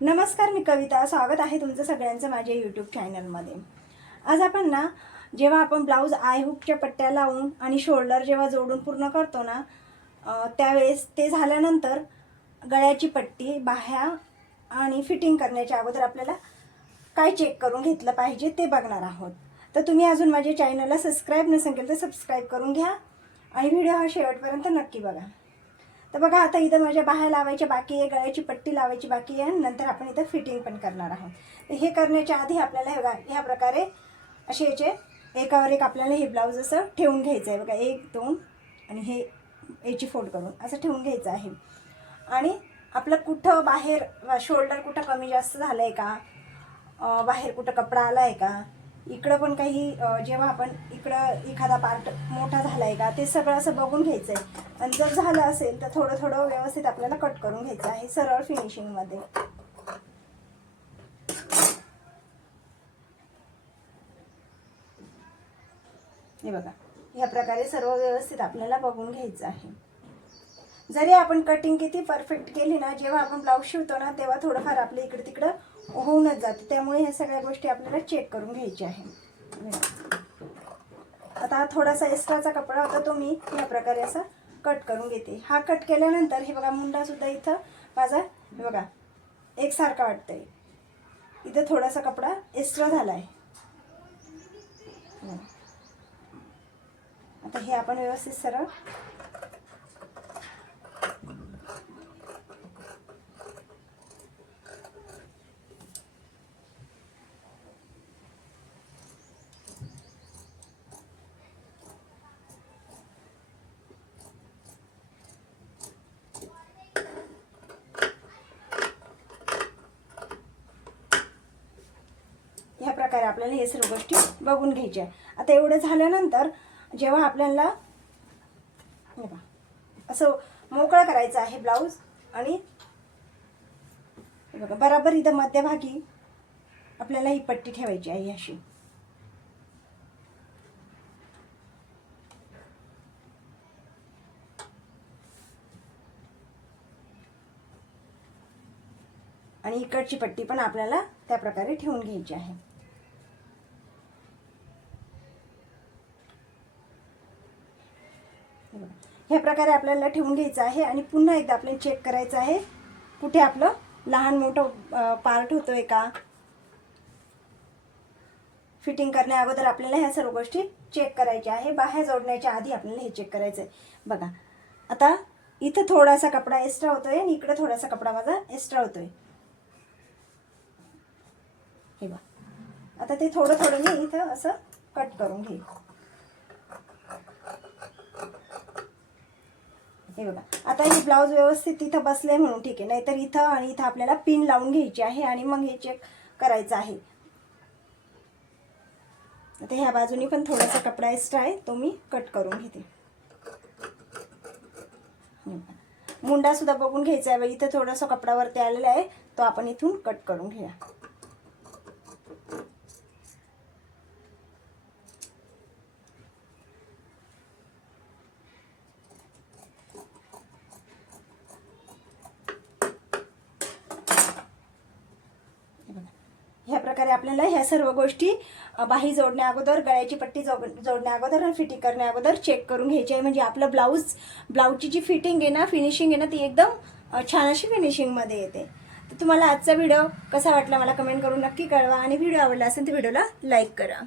नमस्कार, मी कविता. स्वागत आहे तुमचं सगळ्यांचं माझ्या यूट्यूब चॅनलमध्ये. आज आपण ना, जेव्हा आपण ब्लाऊज आय हुकच्या पट्ट्या लावून आणि शोल्डर जेव्हा जोडून पूर्ण करतो ना, त्यावेळेस ते झाल्यानंतर गळ्याची पट्टी, बाह्या आणि फिटिंग करण्याच्या अगोदर आपल्याला काय चेक करून घेतलं पाहिजे ते बघणार आहोत. तर तुम्ही अजून माझ्या चॅनलला सबस्क्राईब नसेल केलं तर सबस्क्राईब करून घ्या आणि व्हिडिओ हा शेवटपर्यंत नक्की बघा. तर बघा, आता इथं माझ्या बाह्या लावायच्या बाकी आहे, गळ्याची पट्टी लावायची बाकी आहे आणि नंतर आपण इथं फिटिंग पण करणार आहोत. तर हे करण्याच्या आधी आपल्याला हे बघा, ह्या प्रकारे असे याचे एकावर एक आपल्याला हे ब्लाऊज असं ठेवून घ्यायचं आहे. बघा, 1 2 आणि हे याची फोल्ड करून असं ठेवून घ्यायचं आहे. आणि आपलं कुठं बाहेर शोल्डर कुठं कमी जास्त झालं आहे का, बाहेर कुठं कपडा आला आहे का, इकडं पण काही जेव्हा आपण इकडं एखादा पार्ट मोठा झाला आहे का, ते सगळं असं बघून घ्यायचं आहे. आणि जर झालं असेल तर थोडं थोडं व्यवस्थित आपल्याला कट करून घ्यायचं आहे सरळ फिनिशिंगमध्ये. हे बघा, या प्रकारे सर्व व्यवस्थित आपल्याला बघून घ्यायचं आहे. जरी आपण कटिंग किती परफेक्ट केली ना, जेव्हा आपण ब्लाऊज शिवतो ना, तेव्हा थोडंफार आपलं इकडे तिकडं होऊनच जाते. त्यामुळे ह्या सगळ्या गोष्टी आपल्याला चेक करून घ्यायच्या आहे. आता थोडासा एक्स्ट्राचा कपडा होता तो मी या प्रकारे असा कट करून घेते. हा कट केल्यानंतर हे बघा, मुंडा सुद्धा इथं माझा हे बघा एकसारखा वाटतंय. इथं थोडासा कपडा एक्स्ट्रा झाला आहे. आता हे आपण व्यवस्थित सरळ ह्या प्रकारे आपल्याला हे सर्व गोष्टी बघून घ्यायच्या. आता एवढं झाल्यानंतर जेव्हा आपल्याला असं मोकळं करायचं आहे ब्लाऊज, आणि बघा बराबर इथं मध्यभागी आपल्याला ही पट्टी ठेवायची आहे अशी. आणि इकडची पट्टी पण आपल्याला त्या प्रकारे ठेवून घ्यायची आहे. ह्या प्रकारे आपल्याला ठेवून घ्यायचं आहे. आणि पुन्हा एकदा आपल्याला चेक करायचं आहे कुठे आपलं लहान मोठं पार्ट होतोय का. फिटिंग करण्या अगोदर आपल्याला ह्या सर्व गोष्टी चेक करायच्या आहे. बाह्या जोडण्याच्या आधी आपल्याला हे चेक करायचं आहे. बघा, आता इथं थोडासा कपडा एक्स्ट्रा होतोय आणि इकडे थोडासा कपडा माझा एक्स्ट्रा होतोय. हे बघा, आता ते थोडं थोडं मी इथं असं कट करून घेईन. हे बघा, आता हे ब्लाऊज व्यवस्थित तिथं बसले म्हणून ठीक आहे. नाहीतर इथं आणि इथं आपल्याला पिन लावून घ्यायची आहे आणि मग हे चेक करायचं आहे. आता ह्या बाजूनी पण थोडासा कपडा एक्स्ट्रा आहे, तो मी कट करून घेते. मुंडा सुद्धा बघून घ्यायचा आहे. इथं थोडासा कपडा वरती आलेला आहे, तो आपण इथून कट करून घेऊया. ह्या प्रकारे आपल्याला ह्या सर्व गोष्टी बाही जोडण्या अगोदर, गळ्याची पट्टी जोडण्या अगोदर आणि फिटिंग करण्या अगोदर चेक करून घ्यायची आहे. म्हणजे आपलं ब्लाऊजची जी फिटिंग आहे ना, फिनिशिंग आहे ना, ती एकदम छान अशी फिनिशिंगमध्ये येते. तर तुम्हाला आजचा व्हिडिओ कसा वाटला मला कमेंट करून नक्की कळवा. आणि व्हिडिओ आवडला असेल तर व्हिडिओला लाईक करा.